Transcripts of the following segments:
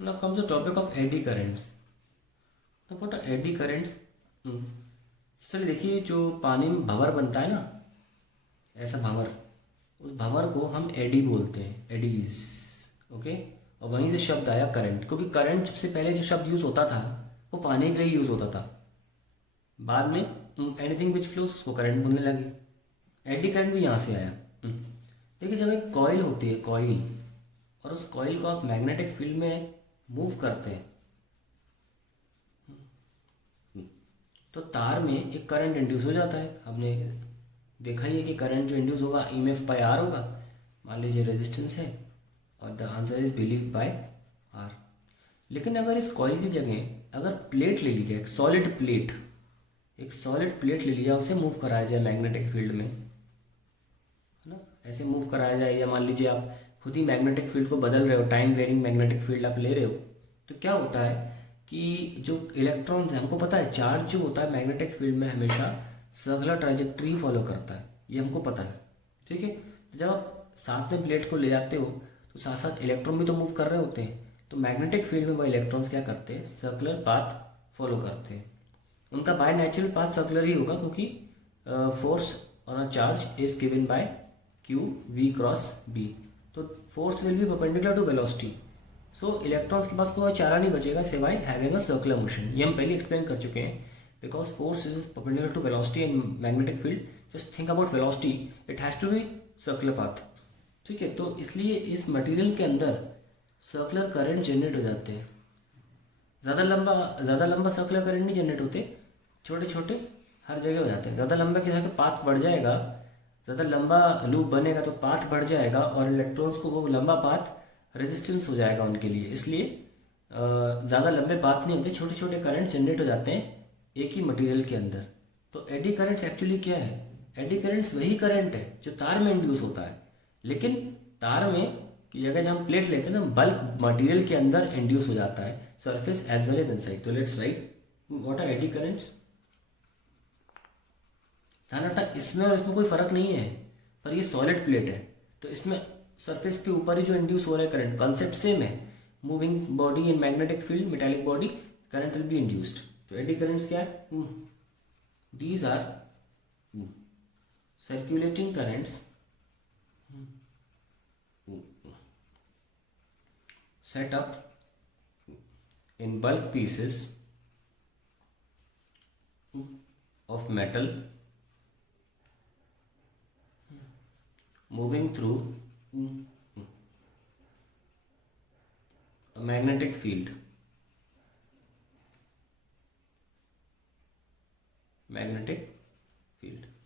Now comes the topic of eddy currents. Now what are eddy currents? चलिए देखिए, जो पानी में भंवर बनता है ना, ऐसा भंवर, उस भंवर को हम एडी बोलते हैं, एडीज। ओके। और वहीं से शब्द आया करंट, क्योंकि करंट सबसे पहले जो शब्द यूज़ होता था वो पानी के लिए यूज़ होता था। बाद में एनीथिंग विच फ्लोस उसको करंट बोलने लगे। एडी करंट भी यहाँ से आया। देखिए, जब एक कॉइल होती है, कॉइल, और उस कॉइल को आप मैग्नेटिक फील्ड में मूव करते हैं, तो तार में एक करंट इंड्यूस हो जाता है। हमने देखा ही है कि करंट जो इंड्यूस होगा ईएमएफ बाय आर होगा। मान लीजिए रेजिस्टेंस है और the answer is believe by R. लेकिन अगर इस कॉइल की जगह अगर प्लेट ले ली जाए, एक सॉलिड प्लेट, एक सॉलिड प्लेट ले लिया, उसे मूव कराया जाए मैग्नेटिक फील्ड में, है ना, ऐसे मूव कराया जाए, या मान लीजिए आप खुद ही मैग्नेटिक फील्ड को बदल रहे हो, टाइम वेरिंग मैग्नेटिक फील्ड आप ले रहे हो, तो क्या होता है कि जो इलेक्ट्रॉन्स हैं, हमको पता है चार्ज जो होता है मैग्नेटिक फील्ड में हमेशा सर्कुलर ट्रांजेक्टरी फॉलो करता है, ये हमको पता है। ठीक है। तो जब आप साथ में प्लेट को ले जाते हो तो साथ साथ इलेक्ट्रॉन भी तो मूव कर रहे होते हैं, तो मैग्नेटिक फील्ड में वो इलेक्ट्रॉन्स क्या करते हैं, सर्कुलर पाथ फॉलो करते हैं। उनका बाय नेचुरल पाथ सर्कुलर ही होगा, क्योंकि force on a charge is given by q v cross B, तो force will be perpendicular to velocity. So electrons के पास कोई चारा नहीं बचेगा सिवाय हैविंग अ सर्कुलर मोशन। ये हम पहले एक्सप्लेन कर चुके हैं। Because force is perpendicular to velocity in magnetic field, just think about velocity, it has to be circular path. ठीक है। तो इसलिए इस मटेरियल के अंदर सर्कुलर करंट जनरेट हो जाते हैं। ज़्यादा लंबा सर्कुलर करंट नहीं जनरेट होते, छोटे छोटे हर जगह हो जाते हैं। ज़्यादा लंबा के साथ पाथ बढ़ जाएगा, ज़्यादा लंबा लूप बनेगा तो पाथ बढ़ जाएगा, और इलेक्ट्रॉन्स को वो लंबा पाथ रेजिस्टेंस हो जाएगा उनके लिए। इसलिए ज़्यादा लंबे पाथ नहीं होते, छोटे छोटे करंट जनरेट हो जाते हैं एक ही मटेरियल के अंदर। तो एडी करंट्स एक्चुअली क्या है? एडी करंट्स वही करंट है जो तार में इंड्यूस होता है, लेकिन तार में की जगह जब हम प्लेट लेते हैं ना, बल्क मटेरियल के अंदर इंड्यूस हो जाता है, surface as well as inside. तो let's write what are eddy currents. ध्यान रखना, इसमें और इसमें कोई फर्क नहीं है, पर ये सॉलिड प्लेट है तो इसमें सरफेस के ऊपर ही जो इंड्यूस हो रहा है करंट, कॉन्सेप्ट सेम है। Moving body in magnetic field, metallic body, current will be induced. तो एडी करंट्स क्या है? These are circulating currents set up in bulk pieces of metal moving through a magnetic field,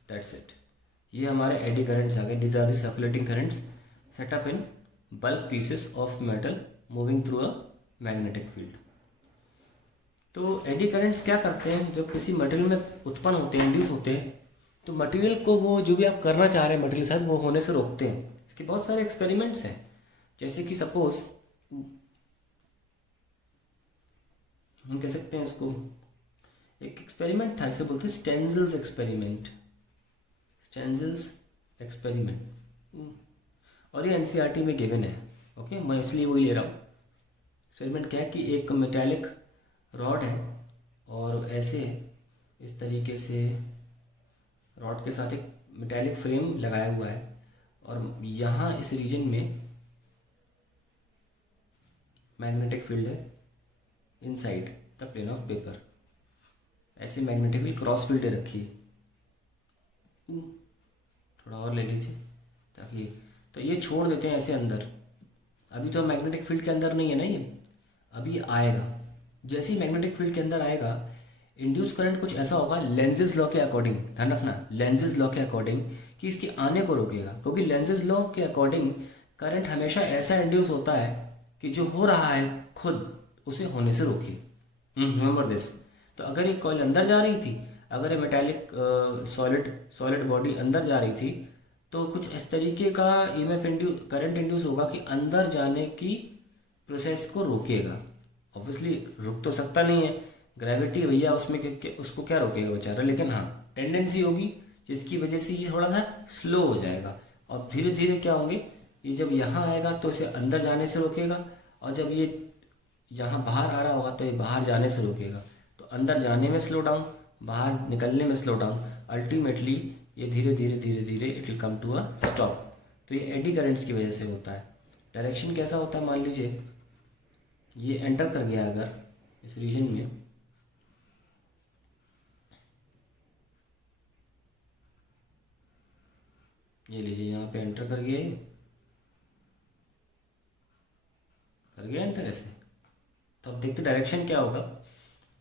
that's it। ये हमारे eddy currents आ गए। these are the circulating currents set up in bulk pieces of metal moving through a magnetic field। तो eddy currents क्या करते हैं, जब किसी material में उत्पन्न होते हैं, इंड्यूस होते हैं, तो मटेरियल को वो जो भी आप करना चाह रहे हैं मटेरियल साथ, वो होने से रोकते हैं। इसके बहुत सारे एक्सपेरिमेंट्स हैं, जैसे कि सपोज हम कह सकते हैं इसको, एक एक्सपेरिमेंट था, इसे बोलते हैं स्टेंजल्स एक्सपेरिमेंट। स्टेंजल्स एक्सपेरिमेंट, और ये एनसीईआरटी में गिवन है। ओके, मैं इसलिए वही ले रहा हूँ। एक्सपेरिमेंट क्या है कि एक मेटालिक रॉड है, और ऐसे इस तरीके से रॉड के साथ एक मेटालिक फ्रेम लगाया हुआ है, और यहाँ इस रीजन में मैग्नेटिक फील्ड है inside the plane of paper. ऐसे मैग्नेटिक फील्ड क्रॉस फील्ड रखी है। थोड़ा और ले लीजिए ताकि, तो ये छोड़ देते हैं ऐसे अंदर। अभी तो मैग्नेटिक फील्ड के अंदर नहीं है ना, ये अभी आएगा। जैसे ही मैग्नेटिक फील्ड के अंदर आएगा, इंड्यूस करंट कुछ ऐसा होगा लेंजेस लॉ के अकॉर्डिंग, ध्यान रखना, लेंजेस लॉ के अकॉर्डिंग, कि इसके आने को रोकेगा। क्योंकि लेंजेस लॉ के अकॉर्डिंग करंट हमेशा ऐसा इंड्यूस होता है कि जो हो रहा है खुद उसे होने से रोके। Remember this. तो अगर ये कॉइल अंदर जा रही थी, अगर ये मेटालिक सॉलिड बॉडी अंदर जा रही थी, तो कुछ इस तरीके का ईएमएफ करंट इंड्यूस होगा कि अंदर जाने की प्रोसेस को रोकेगा। ऑब्वियसली रुक तो सकता नहीं है, ग्रेविटी भैया उसमें उसको क्या रोकेगा बेचारा, लेकिन हाँ टेंडेंसी होगी जिसकी वजह से ये थोड़ा सा स्लो हो जाएगा। और धीरे धीरे क्या होंगे, ये जब यहाँ आएगा तो इसे अंदर जाने से रोकेगा, और जब ये यहाँ बाहर आ रहा होगा तो ये बाहर जाने से रोकेगा, तो अंदर जाने में स्लो डाउन, बाहर निकलने में स्लो डाउन, अल्टीमेटली ये धीरे धीरे धीरे धीरे it will come to a stop. तो ये एडी करंट्स की वजह से होता है। डायरेक्शन कैसा होता है, मान लीजिए ये एंटर कर गया अगर इस रीजन में, ये लीजिए यहाँ पे एंटर कर गया, ये कर गया एंटर ऐसे, तो अब देखते डायरेक्शन क्या होगा,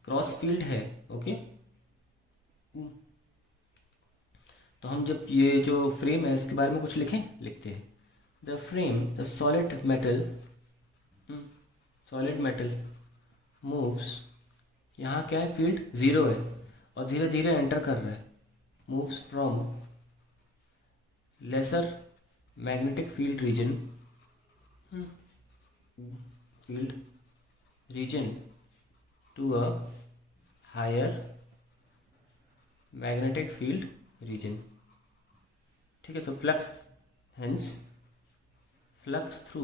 क्रॉस फील्ड है, ओके। तो हम जब ये जो फ्रेम है इसके बारे में कुछ लिखें, लिखते हैं the frame the solid metal moves, यहाँ क्या है, फील्ड जीरो है और धीरे धीरे एंटर कर रहा है, moves from lesser magnetic field region to a higher magnetic field region, ठीक है। तो flux, hence flux through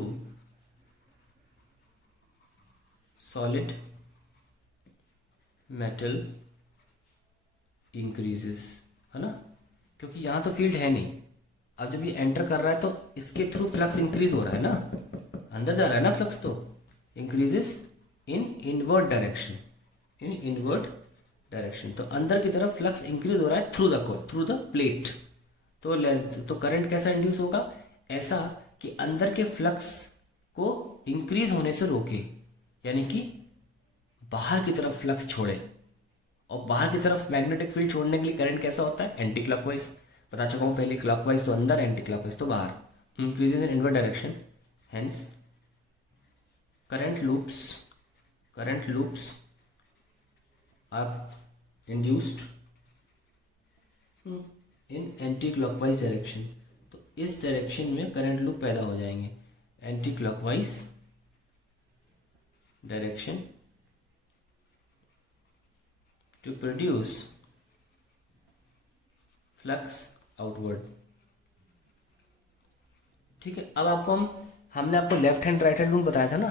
solid metal increases, है ना, क्योंकि यहाँ तो फील्ड है नहीं। अब जब ये एंटर कर रहा है तो इसके थ्रू फ्लक्स इंक्रीज हो रहा है ना, अंदर जा रहा है ना फ्लक्स, तो इंक्रीजेस इन इनवर्ड डायरेक्शन, इन इनवर्ड डायरेक्शन, तो अंदर की तरफ फ्लक्स इंक्रीज हो रहा है थ्रू द प्लेट। तो लेंथ, तो करंट कैसा इंड्यूस होगा, ऐसा कि अंदर के फ्लक्स को इंक्रीज होने से रोके, यानी कि बाहर की तरफ फ्लक्स छोड़े। और बाहर की तरफ मैग्नेटिक फील्ड छोड़ने के लिए करंट कैसा होता है, एंटी क्लॉकवाइज, बता चुका हूँ पहले, क्लॉकवाइज तो अंदर, एंटी क्लॉकवाइज तो बाहर, increases in inward direction, hence current loops are induced in anti clockwise direction. तो इस डायरेक्शन में करंट लूप पैदा हो जाएंगे, anti clockwise direction to produce flux outward, ठीक है। अब आपको हमने आपको left hand right hand rule बताया था ना,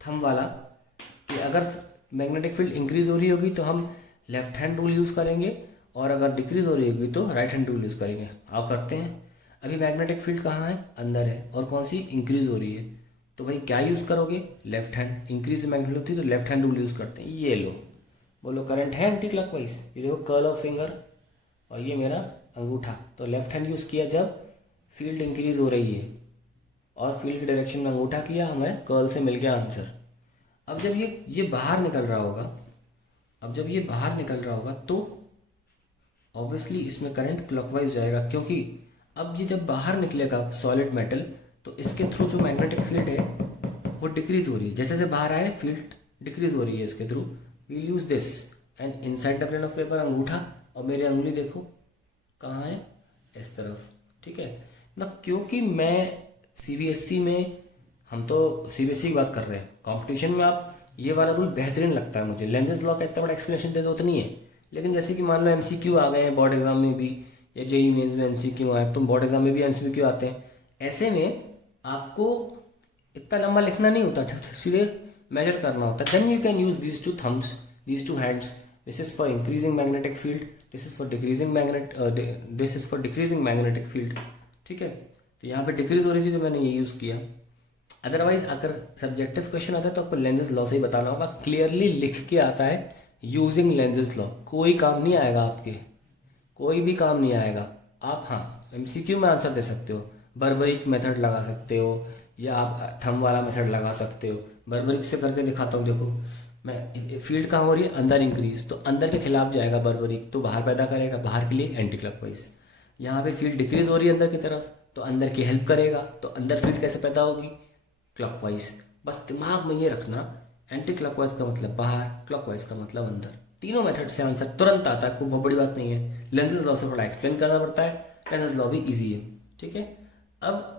थंब वाला, कि अगर मैग्नेटिक फील्ड इंक्रीज हो रही होगी तो हम लेफ्ट हैंड रूल यूज़ करेंगे, और अगर डिक्रीज हो रही होगी तो राइट हैंड रूल यूज़ करेंगे। आप करते हैं, अभी मैग्नेटिक फील्ड कहाँ है, अंदर है, और कौन सी, इंक्रीज हो रही है, तो भाई क्या यूज़ करोगे, लेफ्ट हैंड, इंक्रीज मैग्नेटिक होती है तो लेफ्ट हैंड रूल यूज़ करते हैं। ये लो, बोलो करंट है एंटी क्लॉकवाइज, ये देखो कर्ल ऑफ फिंगर और ये मेरा अंगूठा, तो लेफ्ट हैंड यूज़ किया जब फील्ड इंक्रीज हो रही है, और फील्ड की डायरेक्शन में अंगूठा किया, हमें कर्ल से मिल गया आंसर। अब जब ये बाहर निकल रहा होगा, अब जब ये बाहर निकल रहा होगा तो ऑब्वियसली इसमें करंट क्लॉकवाइज जाएगा, क्योंकि अब ये जब बाहर निकलेगा सॉलिड मेटल तो इसके थ्रू जो मैग्नेटिक फील्ड है वो डिक्रीज हो रही है, जैसे जैसे बाहर आए फील्ड डिक्रीज हो रही है इसके थ्रू। We'll use this and inside the plane of paper अंगूठा, और मेरी अंगुली देखो कहाँ है, इस तरफ, ठीक है ना। क्योंकि मैं सीबीएसई में, हम तो सीबीएसई की बात कर रहे हैं, कंपटीशन में आप ये वाला रूल बेहतरीन लगता है मुझे। लेंजेस लॉ का इतना बड़ा एक्सप्लेनेशन देते उतनी है, लेकिन जैसे कि मान लो एमसीक्यू आ गए हैं बोर्ड एग्जाम में भी, या जेई मेंस में एमसीक्यू आए, तो बोर्ड एग्जाम में भी एमसीक्यू आते हैं, ऐसे में आपको इतना लंबा लिखना नहीं होता, सीधे मेजर करना होता है। Then you can use these two thumbs, these two hands, this is for increasing magnetic field, this is for decreasing magnetic field, ठीक है। तो यहाँ पे डिक्रीज हो रही थी तो मैंने ये यूज़ किया। अदरवाइज अगर सब्जेक्टिव क्वेश्चन आता है तो आपको लेंजेस लॉ से ही बताना होगा, क्लियरली लिख के आता है यूजिंग लेंजेस लॉ, कोई काम नहीं आएगा आपके, कोई भी काम नहीं आएगा। आप हाँ एमसीक्यू में आंसर दे सकते हो, बर्बरिक मेथड लगा सकते हो, या आप थंब वाला मेथड लगा सकते हो। बर्बरिक से करके दिखाता हूँ, देखो मैं, फील्ड कहाँ हो रही है, अंदर इंक्रीज, तो अंदर के खिलाफ जाएगा बर्बरिक, तो बाहर पैदा करेगा, बाहर के लिए एंटी क्लॉकवाइज। यहाँ पे फील्ड डिक्रीज हो रही है अंदर की तरफ, तो अंदर की हेल्प करेगा, तो अंदर फील्ड कैसे पैदा होगी, क्लॉकवाइज। बस दिमाग में ये रखना, एंटी क्लॉकवाइज का मतलब बाहर, क्लॉकवाइज का मतलब अंदर। तीनों मेथड से आंसर तुरंत आता है, कोई बहुत बड़ी बात नहीं है। लेंजेस लॉ से थोड़ा एक्सप्लेन करना पड़ता है, लेंजेस लॉ भी इजी है, ठीक है। अब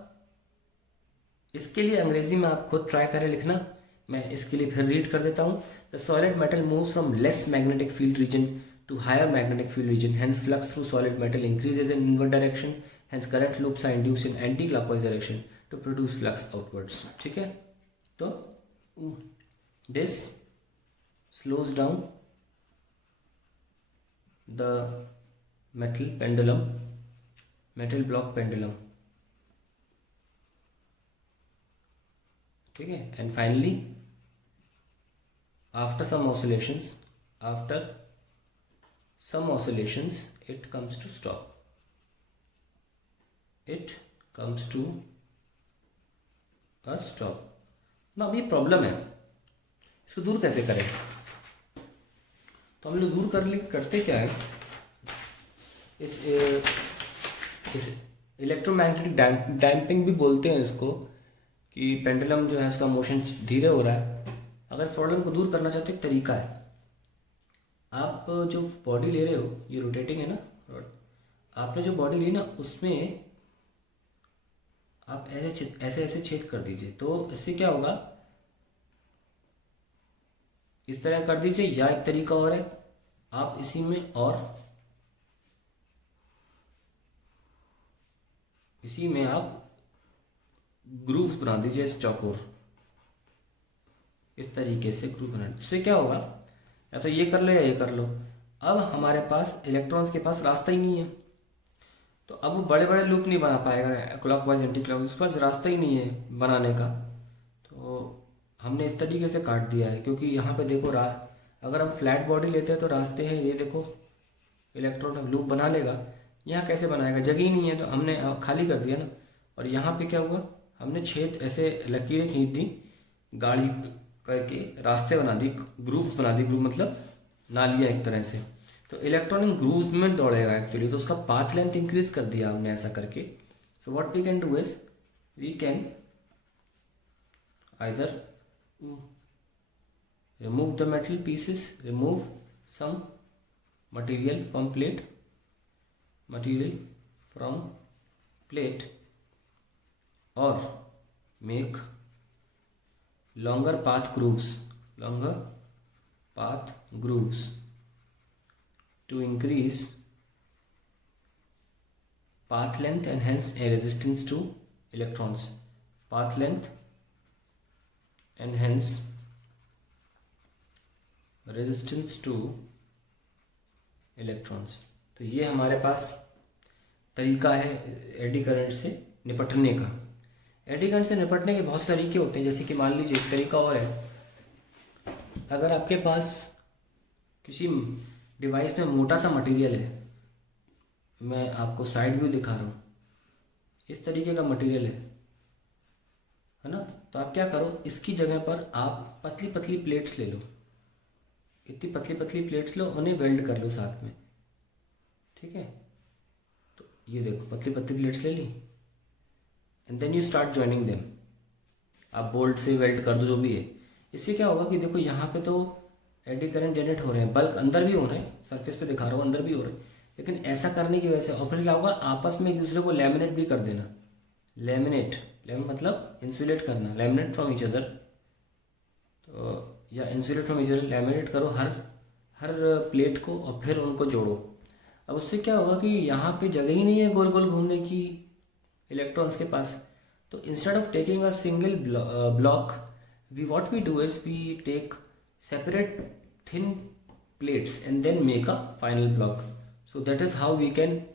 इसके लिए अंग्रेजी में आप खुद ट्राई करें लिखना, मैं इसके लिए फिर रीड कर देता हूँ। The solid metal moves from less magnetic field reason to higher magnetic field region, hence flux through solid metal increases in inward direction, hence current loops are induced in anti-clockwise direction to produce flux outwards, ठीक है। तो this slows down the metal block pendulum, ठीक है। And finally after some oscillations it comes to stop, it comes to a stop। ना अभी problem है, इसको दूर कैसे करें? तो हम लोग दूर करते क्या है, इस इलेक्ट्रोमैग्नेटिक डैम्पिंग भी बोलते हैं इसको, कि पेंडुलम जो है उसका मोशन धीरे हो रहा है। अगर इस प्रॉब्लम को दूर करना चाहते एक तरीका है, आप जो बॉडी ले रहे हो, ये रोटेटिंग है ना, आपने जो बॉडी ली ना उसमें आप ऐसे छेद कर दीजिए। तो इससे क्या होगा, इस तरह कर दीजिए, या एक तरीका और है, आप इसी में आप ग्रूव्स बना दीजिए, इस चौकोर, इस तरीके से ग्रूव बना। इससे क्या होगा, या तो ये कर लो या ये कर लो। अब हमारे पास इलेक्ट्रॉन्स के पास रास्ता ही नहीं है, तो अब वो बड़े बड़े लूप नहीं बना पाएगा क्लॉकवाइज एंटी क्लॉकवाइज, उसके पास रास्ता ही नहीं है बनाने का। तो हमने इस तरीके से काट दिया है, क्योंकि यहाँ पे देखो अगर हम फ्लैट बॉडी लेते हैं तो रास्ते हैं, ये देखो इलेक्ट्रॉन लूप बना लेगा, यहाँ कैसे बनाएगा, जगह ही नहीं है, तो हमने खाली कर दिया ना। और यहाँ पे क्या हुआ, हमने छेद ऐसे लकीरें खींच दी, गाड़ी करके रास्ते बना दी, ग्रूव्स बना दी, ग्रूव मतलब नालियाँ एक तरह से। तो इलेक्ट्रॉन इन ग्रूव्स में दौड़ेगा एक्चुअली, तो उसका पाथ लेंथ इंक्रीज कर दिया हमने ऐसा करके। So what we can do is we can either remove the metal pieces, remove some material from plate, or make longer path grooves to increase path length and hence a resistance to electrons, path length and hence resistance two electrons. तो ये हमारे पास तरीका है eddy current से निपटने का। Eddy current से निपटने के बहुत से तरीके होते हैं, जैसे कि मान लीजिए एक तरीका और है, अगर आपके पास किसी डिवाइस में मोटा सा मटेरियल है, मैं आपको साइड व्यू दिखा रहा हूँ, इस तरीके का मटेरियल है ना, तो आप क्या करो, इसकी जगह पर आप पतली पतली प्लेट्स ले लो, इतनी पतली पतली प्लेट्स लो, उन्हें वेल्ड कर लो साथ में, ठीक है। तो ये देखो पतली पतली प्लेट्स ले ली, and then you start joining them, आप बोल्ट से वेल्ड कर दो जो भी है। इससे क्या होगा कि देखो यहाँ पे तो एडी करंट जनरेट हो रहे हैं, बल्क अंदर भी हो रहे हैं, सरफेस पे दिखा रहा हूँ अंदर भी हो रहे हैं, लेकिन ऐसा करने की वजह से, और फिर क्या होगा, आपस में एक दूसरे को लैमिनेट भी कर देना। लैमिनेट मतलब इंसुलेट करना, लैमिनेट फ्रॉम ईच अदर, तो या insulate from each other, laminate करो हर प्लेट को, और फिर उनको जोड़ो। अब उससे क्या होगा कि यहाँ पे जगह ही नहीं है गोल गोल घूमने की इलेक्ट्रॉन्स के पास। तो instead of taking a single block, what we do is we take separate thin plates and then make a final block. So that is how we can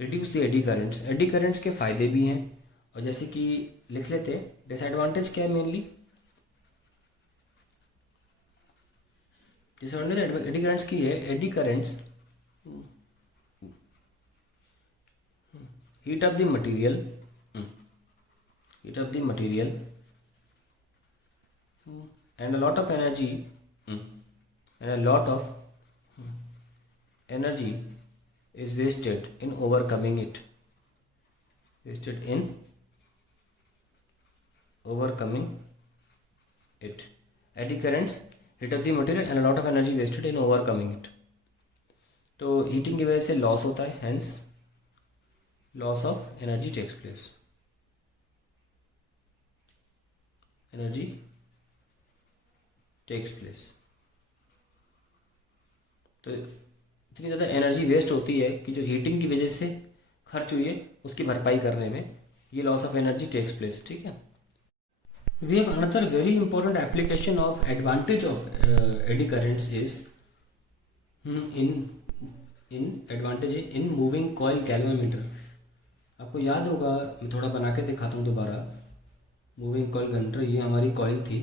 reduce the eddy currents. Eddy currents के फायदे भी हैं, और जैसे कि लिख लेते हैं, डिसएडवांटेज क्या है मेनली, डिसएडवांटेज एडी करंट्स की है, eddy currents heat up the material and a lot of energy is wasted in overcoming it, eddy currents heat up the material and a lot of energy wasted in overcoming it। तो heating की वजह से loss होता है, hence loss of energy takes place, तो इतनी ज़्यादा energy waste होती है कि जो हीटिंग की वजह से खर्च हुई है उसकी भरपाई करने में, ये loss of energy takes place, ठीक है। We have another very important application of advantage of eddy currents is in advantage in moving coil galvanometer. आपको याद होगा, मैं थोड़ा बना के दिखाता हूँ दोबारा. मूविंग कॉइल गंटर, ये हमारी कॉइल थी.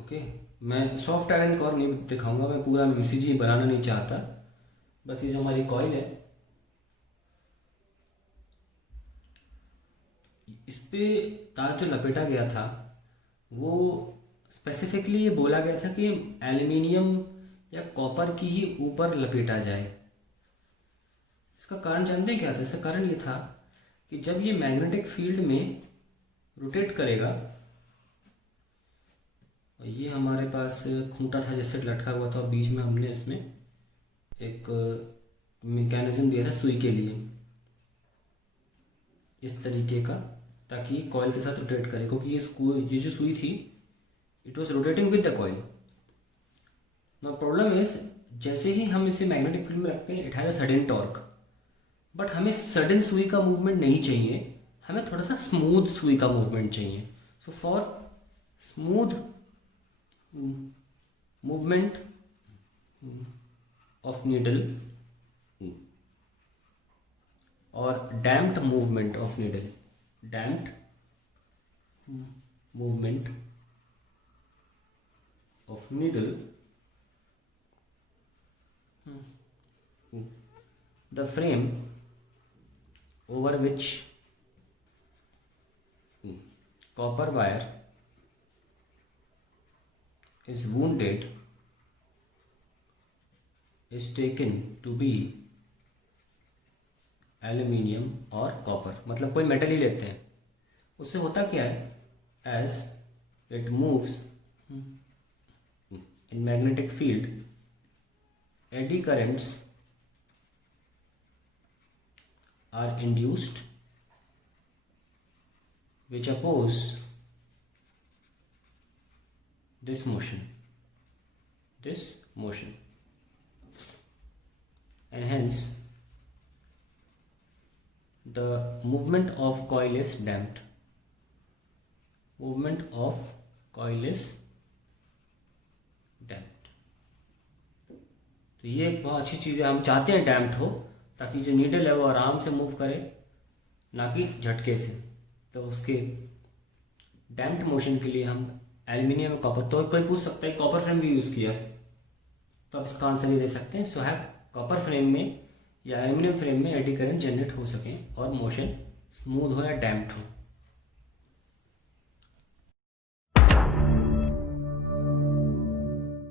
ओके, मैं सॉफ्ट आयरन कोर नहीं दिखाऊंगा, मैं पूरा मीसीजी बनाना नहीं चाहता. बस ये जो हमारी कॉइल है, इस पे तार जो लपेटा गया था वो स्पेसिफिकली ये बोला गया था कि एल्युमिनियम या कॉपर की ही ऊपर लपेटा जाए. इसका कारण जानते हैं क्या था? इसका कारण ये था कि जब ये मैग्नेटिक फील्ड में रोटेट करेगा, और ये हमारे पास खूंटा था जिससे लटका हुआ था, और बीच में हमने इसमें एक मैकेनिज्म दिया था सुई के लिए, इस तरीके का, ताकि कॉइल के साथ रोटेट करे, क्योंकि ये जो सुई थी it was rotating with the coil. Now problem is, जैसे ही हम इसे मैग्नेटिक फील्ड में रखते हैं it has a sudden torque, but हमें सडन सुई का मूवमेंट नहीं चाहिए, हमें थोड़ा सा स्मूथ सुई का मूवमेंट चाहिए. So for smooth movement of needle और damped movement of needle, damped movement of needle, the frame over which copper wire is wounded is taken to be aluminium और copper. मतलब कोई मेटल ही लेते हैं. उससे होता क्या है, as it moves in magnetic field, eddy currents are induced which oppose this motion, and hence the movement of coil is damped. Movement of coil is damped. तो ये एक बहुत अच्छी चीज़ है. हम चाहते हैं डैम्प्ड हो, ताकि जो नीडल है वो आराम से मूव करे, ना कि झटके से. तो उसके डैम्प्ड मोशन के लिए हम एल्युमिनियम और कॉपर, तो कोई पूछ सकता है कॉपर फ्रेम भी यूज़ किया है, तो आप इसका आंसर ये दे सकते हैं. सो हैव कॉपर फ्रेम में या एल्युमिनियम फ्रेम में एडी करंट जनरेट हो सके और मोशन स्मूथ हो या डैम्प्ड हो.